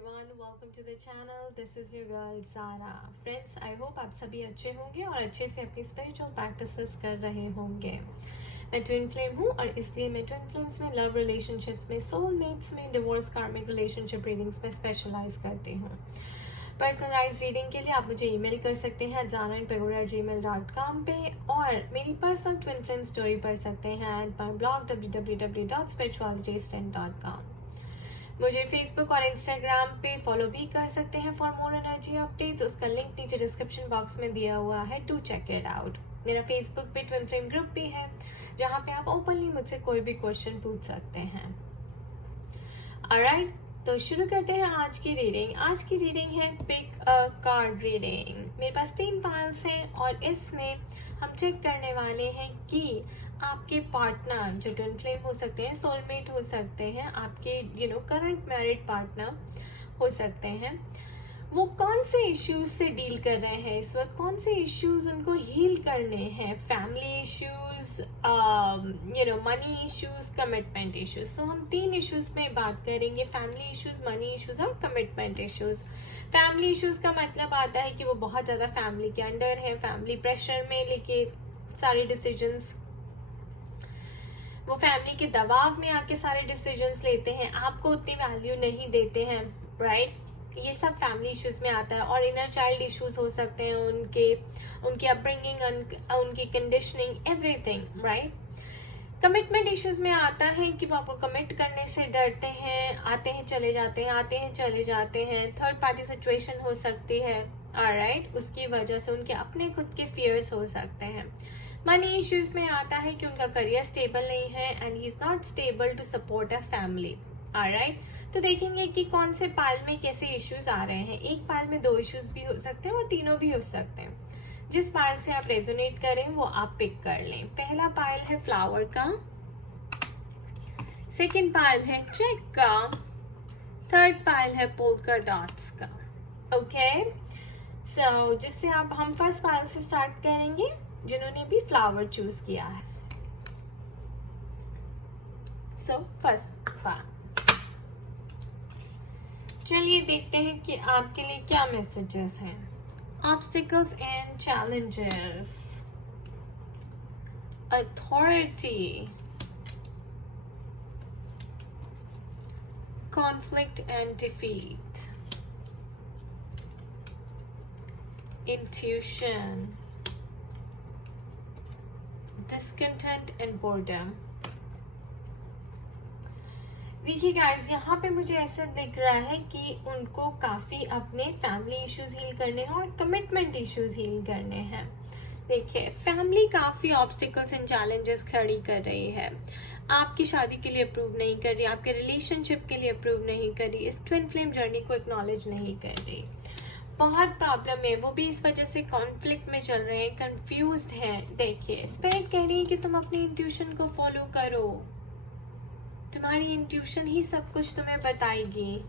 everyone, welcome to the channel. This is your girl Zara. Friends, I hope आप सभी अच्छे होंगे और अच्छे से अपनी spiritual practices कर रहे होंगे. मैं ट्विन फ्लेम हूँ और इसलिए मैं ट्विन फ्लेम्स में लव रिलेशनशिप्स में, सोलमेट्स में, डिवोर्स कार्मिक रिलेशनशिप रीडिंग्स में स्पेशलाइज करती हूँ. पर्सनलाइज रीडिंग के लिए आप मुझे ईमेल कर सकते हैं zara@pagoda@gmail.com पे और मेरी पर्सनल ट्विन फ्लेम स्टोरी पढ़ सकते हैं एट माई ब्लॉग www.spiritualitystand.com. मुझे फेसबुक और इंस्टाग्राम पे फॉलो भी कर सकते हैं फॉर मोर एनर्जी अपडेट्स. उसका लिंक नीचे डिस्क्रिप्शन बॉक्स में दिया हुआ है. To check it out. मेरा फेसबुक पे ट्विन फ्लेम ग्रुप भी है जहाँ पे आप ओपनली मुझसे कोई भी क्वेश्चन पूछ सकते हैं. ऑलराइट, तो शुरू करते हैं आज की रीडिंग. आज की रीडिंग है पिक अ कार्ड रीडिंग. मेरे पास 3 पाइल्स हैं और इसमें हम चेक करने वाले हैं कि आपके पार्टनर जो ट्विन फ्लेम हो सकते हैं, सोलमेट हो सकते हैं, आपके करंट मैरिड पार्टनर हो सकते हैं, वो कौन से इश्यूज से डील कर रहे हैं इस वक्त, कौन से इश्यूज उनको हील करने हैं. Family issues, money issues, commitment issues. तो हम 3 इश्यूज पे बात करेंगे. फैमिली इश्यूज, मनी इश्यूज और कमिटमेंट इश्यूज. फैमिली इश्यूज का मतलब आता है कि वो बहुत ज़्यादा फैमिली के अंडर है, फैमिली प्रेशर में लेके सारे डिसीजंस, वो फैमिली के दबाव में आके सारे डिसीजंस लेते हैं, आपको उतनी वैल्यू नहीं देते हैं, राइट. ये सब फैमिली इश्यूज में आता है. और इनर चाइल्ड इश्यूज हो सकते हैं, उनकी अपब्रिंगिंग, उनकी conditioning, everything, right. Commitment issues में आता है कि वो आपको कमिट करने से डरते हैं, आते हैं चले जाते हैं, आते हैं चले जाते हैं. थर्ड पार्टी सिचुएशन हो सकती है, ऑलराइट. उसकी वजह से उनके अपने खुद के फियर्स हो सकते हैं. मनी इश्यूज में आता है कि उनका करियर स्टेबल नहीं है and he is not stable to support a family, alright. तो देखेंगे कि कौन से पाल में कैसे इश्यूज आ रहे हैं. एक पाल में 2 इश्यूज भी हो सकते हैं और तीनों भी हो सकते हैं. जिस पाल से आप रेजोनेट करें वो आप पिक कर लें. पहला पाल है फ्लावर का, सेकंड पाल है चेक का, थर्ड पाल है पोल्का डॉट्स का. ओके, सो जिससे आप हम फर्स्ट पाल से स्टार्ट करेंगे जिन्होंने भी फ्लावर चूज किया है. सो फर्स्ट पाल, चलिए देखते हैं कि आपके लिए क्या मैसेजेस हैं. Obstacles and challenges, authority, conflict and defeat, intuition, discontent and boredom. देखिए गाइस, यहाँ पे मुझे ऐसा दिख रहा है कि उनको काफी अपने फैमिली इश्यूज हील करने हैं और कमिटमेंट इश्यूज हील करने हैं. देखिए, फैमिली काफी ऑब्स्टिकल्स एंड चैलेंजेस खड़ी कर रही है. आपकी शादी के लिए अप्रूव नहीं कर रही, आपके रिलेशनशिप के लिए अप्रूव नहीं कर रही, इस ट्विन फ्लेम जर्नी को एक्नॉलेज नहीं कर रही. बहुत प्रॉब्लम है, वो भी इस वजह से कॉन्फ्लिक्ट में चल रहे हैं, कंफ्यूज्ड हैं. देखिए, स्पिरिट कह रही है कि तुम अपनी इंट्यूशन को फॉलो करो, तुम्हारी इंट्यूशन ही सब कुछ तुम्हें बताएगी.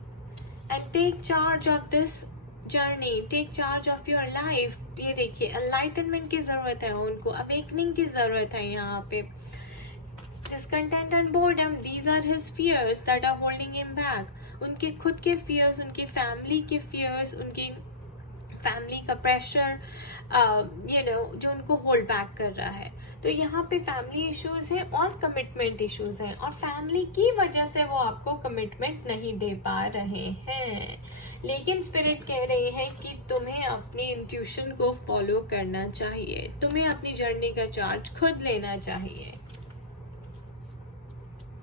And take charge of this journey, take charge of your life. ये देखिए, एनलाइटनमेंट की जरूरत है उनको, अवेकनिंग की जरूरत है. यहाँ पे discontent and boredom, these are his fears that are holding him back. उनके खुद के fears, उनके फैमिली के fears, उनके फैमिली का प्रेशर, जो उनको होल्ड बैक कर रहा है. तो यहाँ पे फैमिली इश्यूज हैं और कमिटमेंट इश्यूज हैं और फैमिली की वजह से वो आपको कमिटमेंट नहीं दे पा रहे हैं. लेकिन स्पिरिट कह रही है कि तुम्हें अपनी इंट्यूशन को फॉलो करना चाहिए, तुम्हें अपनी जर्नी का चार्ज खुद लेना चाहिए.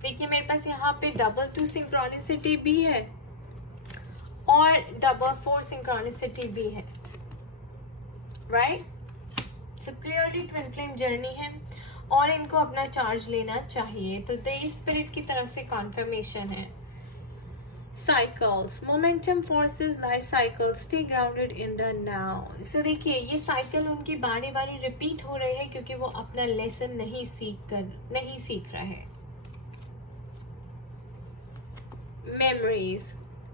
देखिए, मेरे पास यहाँ पे डबल 2 सिंक्रोनिसिटी भी है और डबल 4 सिंक्रोनिसिटी भी है, right. So clearly twin flame journey है और इनको अपना चार्ज लेना चाहिए. तो देवी स्पिरिट की तरफ से कॉन्फर्मेशन है. Cycles, momentum forces, life cycles, stay grounded in the now. So देखिए, ये साइकिल उनकी बारी बारी रिपीट हो रही है क्योंकि वो अपना लेसन नहीं सीख रहे. Memories,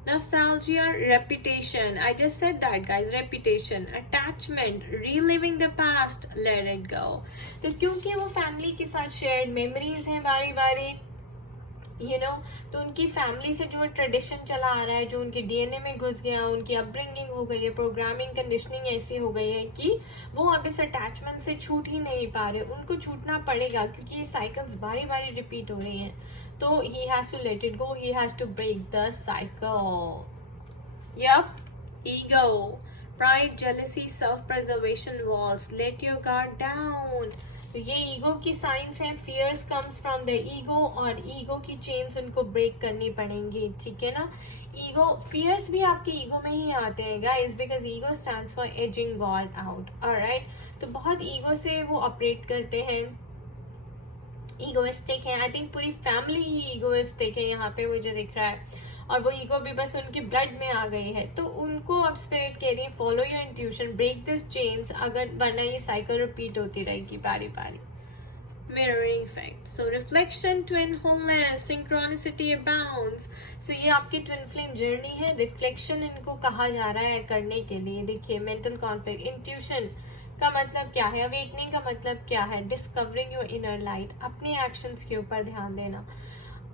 nostalgia, repetition. I just said that, guys. Repetition, attachment, reliving the past, let it go. तो क्योंकि वो फैमिली के साथ शेयर्ड मेमोरीज हैं बारी बारी, तो उनकी फैमिली से जो ट्रेडिशन चला आ रहा है, जो उनके डीएनए में घुस गया, उनकी अपब्रिंगिंग हो गई है, प्रोग्रामिंग कंडीशनिंग ऐसी हो गई है कि वो अब इस अटैचमेंट से छूट ही नहीं पा रहे। उनको छूटना पड़ेगा क्योंकि ये साइकिल्स बारी बारी रिपीट हो रही हैं। तो he has to let it go, he has to break the cycle. Yup, ego, pride, jealousy, self preservation walls, let your guard down. तो ये ईगो की साइंस है। Fears comes from the ego, और ego की chains उनको break करनी पड़ेंगी, ठीक है ना। ईगो, फियर्स भी आपके ईगो में ही आते हैं guys, because ego stands for ageing God out, alright. तो बहुत ईगो से वो ऑपरेट करते हैं, ईगोइस्टिक है। आई थिंक पूरी फैमिली ही ईगोइस्टिक है यहाँ पे मुझे दिख रहा है, और वो ईगो भी बस उनकी ब्लड में आ गई है। तो उनको अब स्पिरिट कह रही है follow your intuition, break this chains, अगर वरना ये साइकिल रिपीट होती रहेगी बारी बारी। Mirroring effect, so reflection, twin wholeness, synchronicity abounds. So ये आपकी ट्विन फ्लेम जर्नी है। रिफ्लेक्शन इनको कहा जा रहा है करने के लिए। देखिए, मेंटल कॉन्फ्लिक्ट, इंट्यूशन का मतलब क्या है, अवेकनिंग का मतलब क्या है, डिस्कवरिंग योर इनर लाइट, अपने एक्शंस के ऊपर ध्यान देना,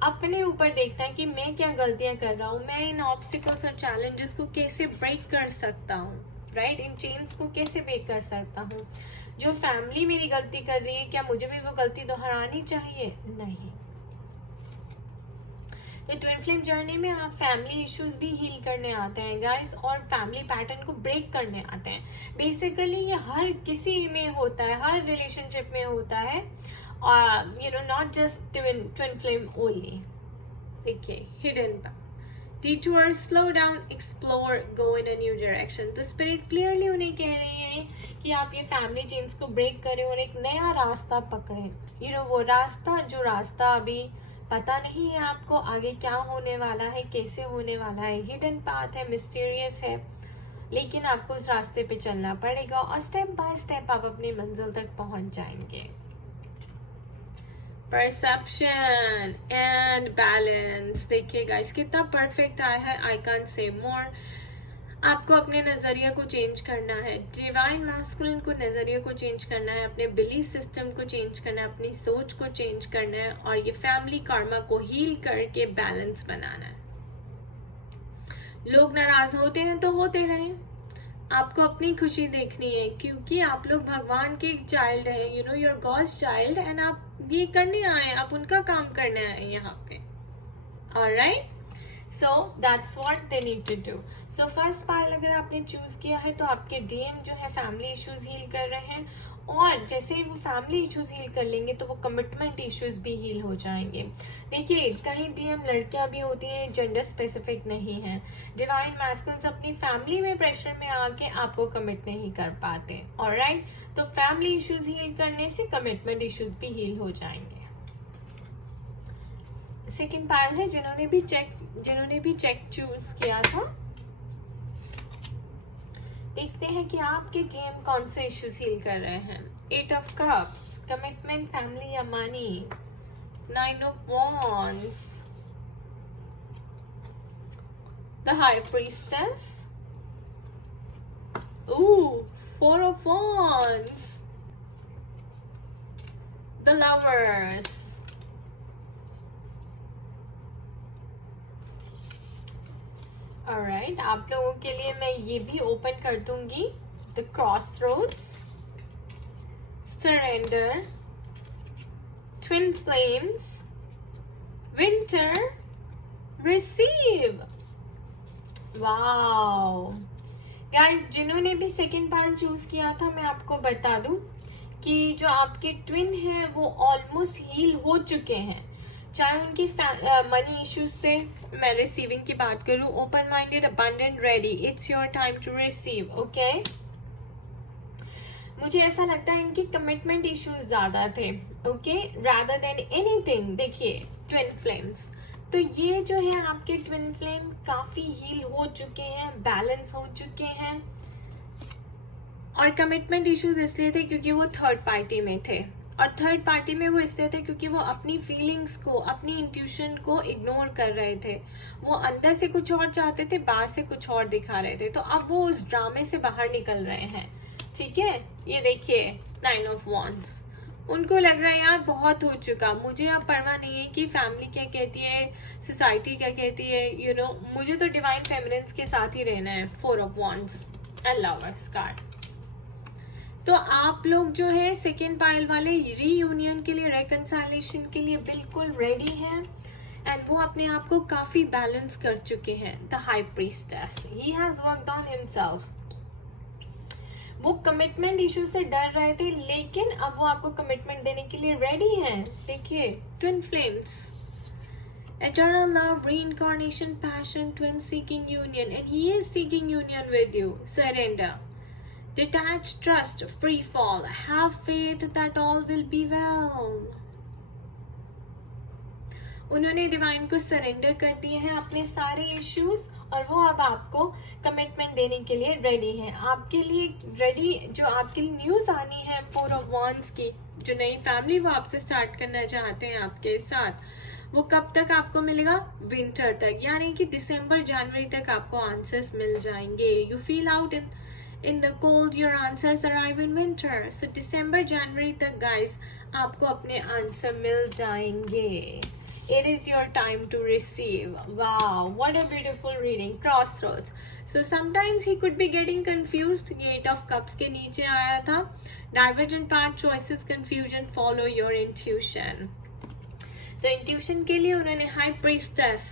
अपने ऊपर देखना है कि मैं क्या गलतियां कर रहा हूँ, मैं इन ऑब्स्टिकल्स और चैलेंजेस को कैसे ब्रेक कर सकता हूँ, राइट, इन चेन्स को कैसे ब्रेक कर सकता हूँ। जो फैमिली मेरी गलती कर रही है, क्या मुझे भी वो गलती दोहरानी चाहिए? नहीं। तो ट्विन फ्लेम जर्नी में आप फैमिली इश्यूज भी हील करने आते हैं गाइस, और फैमिली पैटर्न को ब्रेक करने आते हैं। बेसिकली ये हर किसी में होता है, हर रिलेशनशिप में होता है, not just twin flame only. देखिए, hidden detour, slow down, explore, go in a new direction। तो स्पिरिट क्लियरली उन्हें कह रही है कि आप ये फैमिली चेन्स को ब्रेक करें और एक नया रास्ता पकड़ें। वो रास्ता अभी पता नहीं है आपको आगे क्या होने वाला है, कैसे होने वाला है, हिडन पाथ है, मिस्टीरियस है, लेकिन आपको उस रास्ते पे चलना पड़ेगा और स्टेप बाय स्टेप आप अपनी मंजिल तक पहुंच जाएंगे। परसेप्शन एंड बैलेंस, देखिए गाइस कितना परफेक्ट आया है, आई कांट से मोर। आपको अपने नजरिए को चेंज करना है, डिवाइन मैस्कुलिन को नजरिए को चेंज करना है, अपने बिलीफ सिस्टम को चेंज करना है, अपनी सोच को चेंज करना है, और ये फैमिली कार्मा को हील करके बैलेंस बनाना है। लोग नाराज होते हैं तो होते रहें, आपको अपनी खुशी देखनी है, क्योंकि आप लोग भगवान के चाइल्ड हैं, योर गॉड्स चाइल्ड, एंड आप ये करने आए, आप उनका काम करने आए यहाँ पे। Alright, so that's what they need to do. So first pile अगर आपने चूज किया है तो आपके डीएम जो है फैमिली इश्यूज हील कर रहे हैं, और जैसे ही वो फैमिली इश्यूज हील कर लेंगे तो वो कमिटमेंट इश्यूज भी हील हो जाएंगे। देखिए, कहीं डीएम लड़कियां भी होती हैं, जेंडर स्पेसिफिक नहीं है। डिवाइन मैस्कुलिन्स अपनी फैमिली में प्रेशर में आके आपको कमिट नहीं कर पाते, ऑलराइट। तो फैमिली इश्यूज हील करने से कमिटमेंट इश्यूज भी हील हो जाएंगे। सेकेंड पाइल है जिन्होंने भी चेक चूज किया था। देखते हैं कि आपके डीएम कौन से इश्यूज हील कर रहे हैं। 8 ऑफ कप्स, कमिटमेंट, फैमिली या money. 9 of wands, the high priestess. 4 of wands, the lovers. Alright, आप लोगों के लिए मैं ये भी ओपन कर दूंगी। The crossroads, surrender, twin flames, winter, receive. Wow guys, जिन्होंने भी सेकेंड पाइल चूज किया था, मैं आपको बता दूं कि जो आपके ट्विन हैं वो ऑलमोस्ट हील हो चुके हैं। चाहे उनकी मनी इश्यूज थे, मैं रिसीविंग की बात करूं, open minded, abundant, ready, it's your time to receive. Okay, मुझे ऐसा लगता है इनकी कमिटमेंट इश्यूज ज्यादा थे, ओके, रादर देन एनीथिंग। देखिए, ट्विन फ्लेम्स, तो ये जो है आपके ट्विन फ्लेम काफी हील हो चुके हैं, बैलेंस हो चुके हैं, और कमिटमेंट इश्यूज इसलिए थे क्योंकि वो थर्ड पार्टी में थे, और थर्ड पार्टी में वो इसलिए थे क्योंकि वो अपनी फीलिंग्स को, अपनी इंट्यूशन को इग्नोर कर रहे थे। वो अंदर से कुछ और चाहते थे, बाहर से कुछ और दिखा रहे थे, तो अब वो उस ड्रामे से बाहर निकल रहे हैं, ठीक है। ये देखिए, 9 ऑफ वॉन्ड्स, उनको लग रहा है यार बहुत हो चुका, मुझे अब परवाह नहीं है कि फैमिली क्या कहती है, सोसाइटी क्या कहती है, यू नो, मुझे तो डिवाइन फेमिनिन्स के साथ ही रहना है। 4 of Wands and lovers card. तो आप लोग जो है सेकेंड पाइल वाले रीयूनियन के लिए, रेकंसाइलेशन के लिए बिल्कुल रेडी हैं एंड वो अपने आप को काफी बैलेंस कर चुके हैं। The high priestess, he has worked on himself. वो कमिटमेंट इश्यू से डर रहे थे लेकिन अब वो आपको कमिटमेंट देने के लिए रेडी हैं। देखिए, twin flames, eternal love, reincarnation, passion, twin seeking union, and he is seeking union with you. Surrender, detach, trust, free fall, have faith that all will be well. उन्होंने डिवाइन को surrender कर दिए हैं अपने सारे issues और वो अब आपको कमिटमेंट देने के लिए रेडी हैं। आपके लिए रेडी, जो आपके लिए न्यूज आनी है 4 of Wands की, जो नई फैमिली वो आपसे स्टार्ट करना चाहते हैं आपके साथ, वो कब तक आपको मिलेगा? विंटर तक, यानी कि दिसंबर जनवरी तक आपको आंसर्स मिल जाएंगे। You feel out in the cold, your answers arrive in winter. So दिसंबर जनवरी तक गाइस आपको अपने आंसर मिल जाएंगे। It is your time to receive. Wow, what a beautiful reading. Crossroads. So sometimes he could be getting confused. ये 8 of Cups के नीचे आया था। Divergent path, choices, confusion. Follow your intuition. तो इंट्यूशन के लिए उन्होंने high priestess,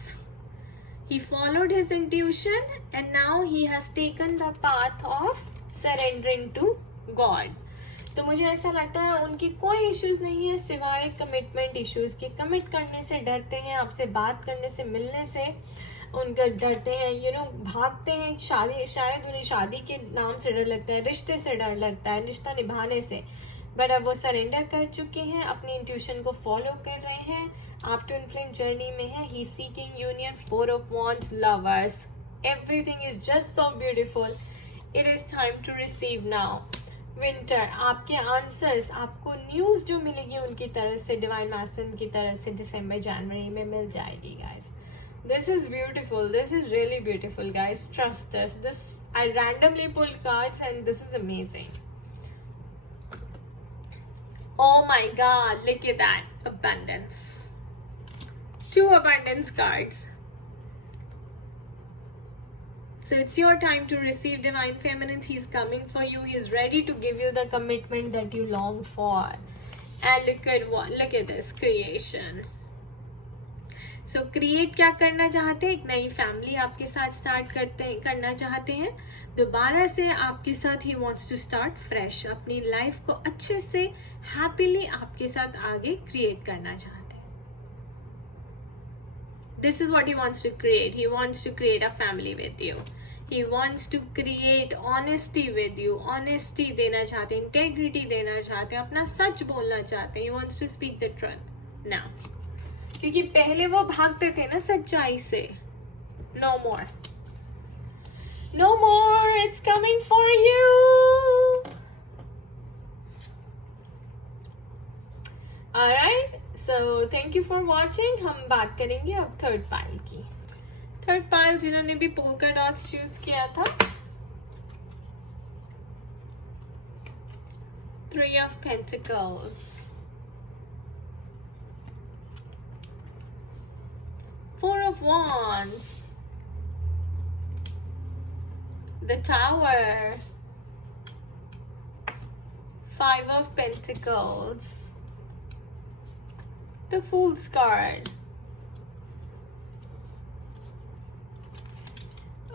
he followed his intuition and now he has taken the path of surrendering to God. तो मुझे ऐसा लगता है उनकी कोई इश्यूज नहीं है सिवाय कमिटमेंट इश्यूज के। कमिट करने से डरते हैं, आपसे बात करने से, मिलने से उनका डरते हैं, यू नो, भागते हैं। शायद उन्हें शादी के नाम से डर लगता है, रिश्ते से डर लगता है, रिश्ता निभाने से, बट अब वो सरेंडर कर चुके हैं, अपनी इंट्यूशन को फॉलो कर रहे हैं। आप ट्विन फ्लेम जर्नी में है। He seeking union, 4 of Wands, lovers, everything is just so beautiful. It is time to receive now. Winter, आपके आंसर्स, आपको न्यूज जो मिलेगी उनकी तरफ से, डिवाइन मैसन की तरफ से, दिसंबर जनवरी में मिल जाएगी guys. This is beautiful, this is really beautiful guys, trust this. I randomly pulled cards and this is amazing. Oh my God, look at that. Abundance. 2 abundance cards. So it's your time to receive divine feminine. He's coming for you. He's ready to give you the commitment that you long for. And look at this creation. So create क्या करना चाहते हैं? एक नई family आपके साथ start करना चाहते हैं। दोबारा से आपके साथ ही wants to start fresh, अपनी लाइफ को अच्छे से हैप्पीली आपके साथ आगे क्रिएट करना चाहते हैं। This is what he wants to create. He wants to create a family with you. He wants to create honesty with you. Honesty देना चाहते हैं, integrity देना चाहते हैं, अपना सच बोलना चाहते हैं। He wants to speak the truth now. क्योंकि पहले वो भागते थे ना सच्चाई से। No more. No more. It's coming for you. Alright. So thank you for watching. हम बात करेंगे अब थर्ड पाइल की। थर्ड पाइल जिन्होंने भी पोल्का डॉट्स चूज किया था, 3 of Pentacles, 4 of Wands, the Tower, 5 of Pentacles, the Fool's card.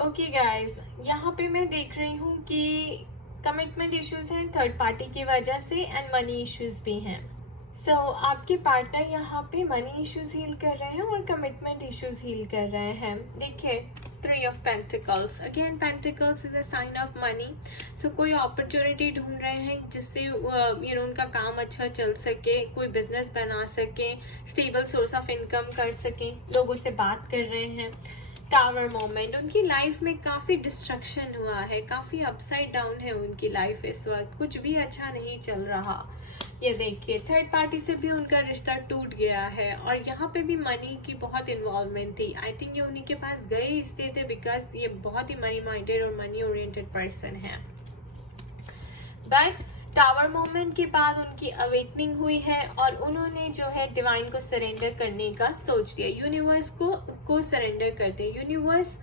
Okay guys, यहाँ पे मैं देख रही हूँ कि कमिटमेंट इश्यूज हैं थर्ड पार्टी की वजह से एंड मनी इश्यूज भी हैं। सो आपके पार्टनर यहाँ पे मनी इश्यूज हील कर रहे हैं और कमिटमेंट इश्यूज हील कर रहे हैं। देखिए 3 of Pentacles, again Pentacles is a sign of money. So कोई अपॉर्चुनिटी ढूंढ रहे हैं जिससे यू नो उनका काम अच्छा चल सके, कोई बिजनेस बना सके, स्टेबल सोर्स ऑफ इनकम कर सके, लोगों से बात कर रहे हैं। टावर मोमेंट, उनकी लाइफ में काफी डिस्ट्रक्शन हुआ है, काफी अपसाइड डाउन है उनकी लाइफ इस वक्त, कुछ भी अच्छा नहीं चल रहा। ये देखिए थर्ड पार्टी से भी उनका रिश्ता टूट गया है और यहाँ पे भी मनी की बहुत इन्वॉल्वमेंट थी। आई थिंक ये उन्हीं के पास गए इसलिए थे बिकॉज ये बहुत ही मनी माइंडेड और मनी ओरिएंटेड पर्सन है। बट टावर मोमेंट के बाद उनकी अवेकनिंग हुई है और उन्होंने जो है डिवाइन को सरेंडर करने का सोच लिया, यूनिवर्स को सरेंडर करते, यूनिवर्स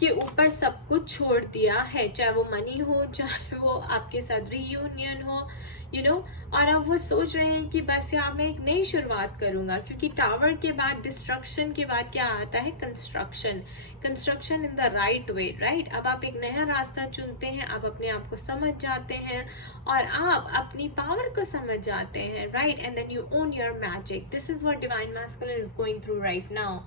के ऊपर सब कुछ छोड़ दिया है, चाहे वो मनी हो, चाहे वो आपके साथ रीयूनियन हो, और अब वो सोच रहे हैं कि बस यहाँ मैं एक नई शुरुआत करूंगा, क्योंकि टावर के बाद, डिस्ट्रक्शन के बाद क्या आता है, construction in the right way, right. अब आप एक नया रास्ता चुनते हैं, आप अपने आप को समझ जाते हैं और आप अपनी पावर को समझ जाते हैं, right, and then you own your magic. This is what divine masculine is going through right now.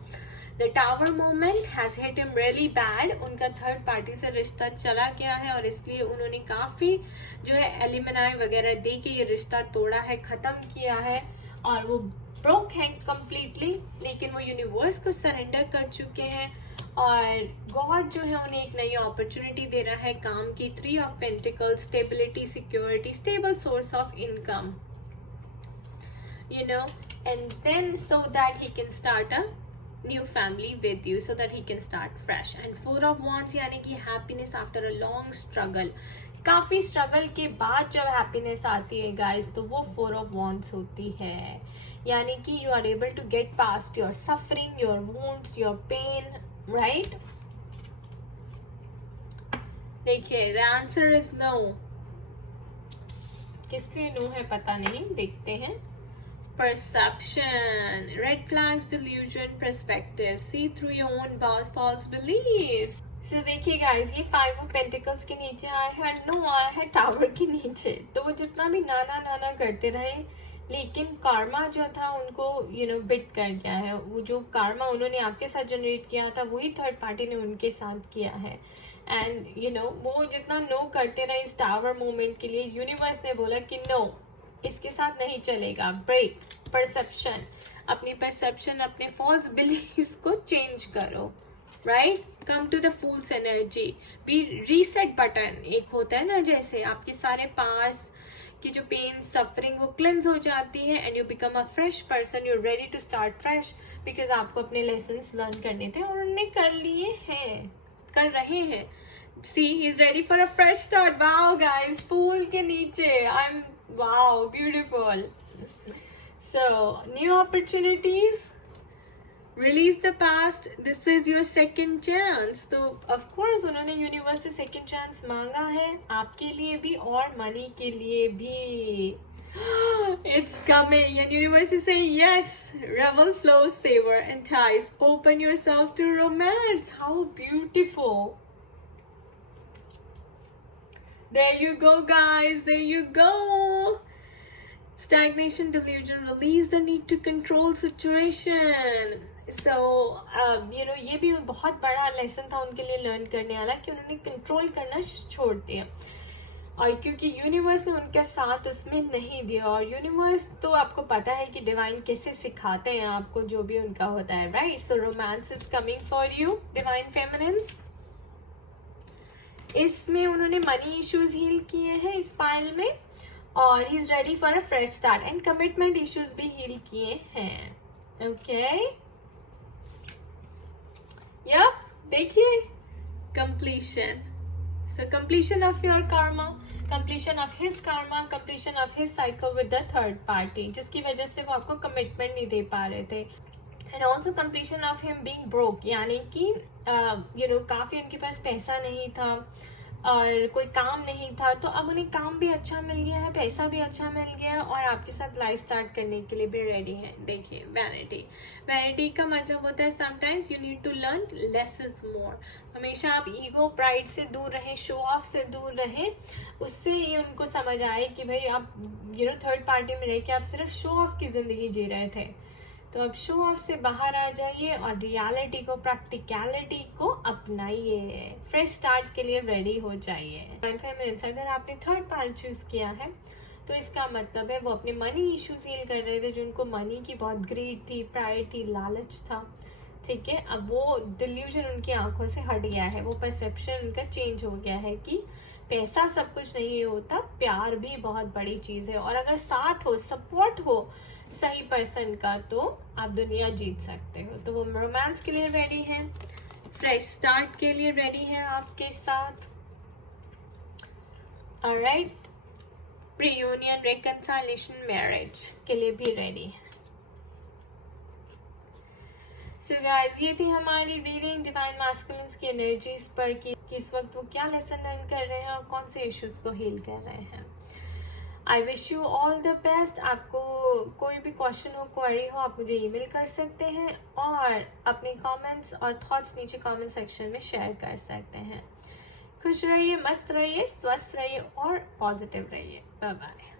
The tower moment has hit him really bad. उनका थर्ड पार्टी से रिश्ता चला गया है और इसलिए उन्होंने काफी जो है एलिमिनाई वगैरह दे के ये रिश्ता तोड़ा है, खत्म किया है और वो ब्रोक है कंप्लीटली। लेकिन वो यूनिवर्स को सरेंडर कर चुके हैं और गॉड जो है उन्हें एक नई अपॉर्चुनिटी दे रहा है काम की। 3 of pentacles, stability, security, stable source of income, and then so that he can start a new family with you, so that he can start fresh. And 4 of wands यानी कि happiness after a long struggle, काफी struggle के बाद जब happiness आती है guys, तो वो 4 of wands होती है, यानी कि you are able to get past your suffering, your wounds, your pain, right. देखिए द आंसर इज नो, किस लिए नो है पता नहीं, देखते हैं। Perception, red flags, delusion, perspective, see through your own false beliefs. So देखिए guys, ये 5 of Pentacles के नीचे आया है, नो आया है टावर के नीचे। तो वो जितना भी नाना करते रहे, लेकिन कार्मा जो था उनको बिट कर गया है। वो जो कार्मा उन्होंने आपके साथ जनरेट किया था वही थर्ड पार्टी ने उनके साथ किया है। एंड वो जितना नो करते रहे इस टावर मोमेंट के लिए, यूनिवर्स ने बोला कि नो, इसके साथ नहीं चलेगा, ब्रेक। परसेप्शन, अपनी परसेप्शन, अपने फॉल्स बिलीव्स को चेंज करो, राइट। Come to the fool's energy, be reset button एक होता है ना, जैसे आपके सारे पास की जो पेन, सफरिंग, वो क्लेंस हो जाती है and you become a fresh person, you ready to start fresh, because आपको अपने लेसन्स लर्न करने थे और उन्होंने कर लिए हैं, कर रहे हैं। See he is ready for a fresh start. Wow guys, फूल के नीचे, I am wow, beautiful. So new opportunities, release the past, this is your second chance. तो of course उन्होंने यूनिवर्स से second chance मांगा है आपके लिए भी और मनी के लिए भी। It's coming and universe is saying yes, revel, flow, savor, entice, open yourself to romance. How beautiful. There you go guys, there you go. Stagnation, delusion, release the need to control situation. So ये भी बहुत बड़ा lesson था उनके लिए learn करने वाला, कि उन्होंने कंट्रोल करना छोड़ दिया और क्योंकि यूनिवर्स ने उनका साथ उसमें नहीं दिया। और यूनिवर्स तो आपको पता है कि डिवाइन कैसे सिखाते हैं आपको जो भी उनका होता है, right. So romance is coming for you divine feminines. इसमें उन्होंने मनी इश्यूज हील किए हैं इस फाइल में और ही is ready for a fresh start, and commitment issues भी हील किए हैं, ओके। यप, देखिए completion, so completion of your Karma, completion of his Karma, completion of his cycle with the third party, जिसकी वजह से वो आपको कमिटमेंट नहीं दे पा रहे थे। And also completion of him being broke, यानी कि काफी उनके पास पैसा नहीं था और कोई काम नहीं था, तो अब उन्हें काम भी अच्छा मिल गया है, पैसा भी अच्छा मिल गया और आपके साथ लाइफ स्टार्ट करने के लिए भी रेडी है। देखिए वैनिटी, वैनिटी का मतलब होता है sometimes you need to learn less is more. हमेशा आप ईगो, प्राइड से दूर रहें, शो ऑफ से दूर रहें, उससे ये उनको समझ आए कि भाई आप थर्ड पार्टी में रह के आप सिर्फ शो ऑफ की जिंदगी जी रहे थे, तो अब शो ऑफ से बाहर आ जाइए और रियलिटी को, प्रैक्टिकलिटी को अपनाइए, फ्रेश स्टार्ट के लिए रेडी हो जाइए। अगर आपने थर्ड पार्ट चूज किया है तो इसका मतलब है वो अपने मनी इश्यूज हील कर रहे थे, जिनको मनी की बहुत ग्रीड थी, प्राइड थी, लालच था, ठीक है। अब वो डिल्यूजन उनकी आंखों से हट गया है, वो परसेप्शन उनका चेंज हो गया है कि पैसा सब कुछ नहीं होता, प्यार भी बहुत बड़ी चीज है और अगर साथ हो, सपोर्ट हो सही पर्सन का, तो आप दुनिया जीत सकते हो। तो वो रोमांस के लिए रेडी है, फ्रेश स्टार्ट के लिए रेडी है आपके साथ, ऑलराइट। रियूनियन, रिकंसिलिएशन, मैरिज के लिए भी रेडी है। सो गाइस, ये थी हमारी रीडिंग डिवाइन मैस्कुलिन्स की एनर्जीज पर कि इस वक्त वो क्या लेसन लर्न कर रहे हैं और कौन से इश्यूज को हील कर रहे हैं। I wish you all the best. आपको कोई भी क्वेश्चन हो, क्वेरी हो, आप मुझे ईमेल कर सकते हैं और अपने कमेंट्स और थॉट्स नीचे कमेंट सेक्शन में शेयर कर सकते हैं। खुश रहिए, मस्त रहिए, स्वस्थ रहिए और पॉजिटिव रहिए। Bye bye.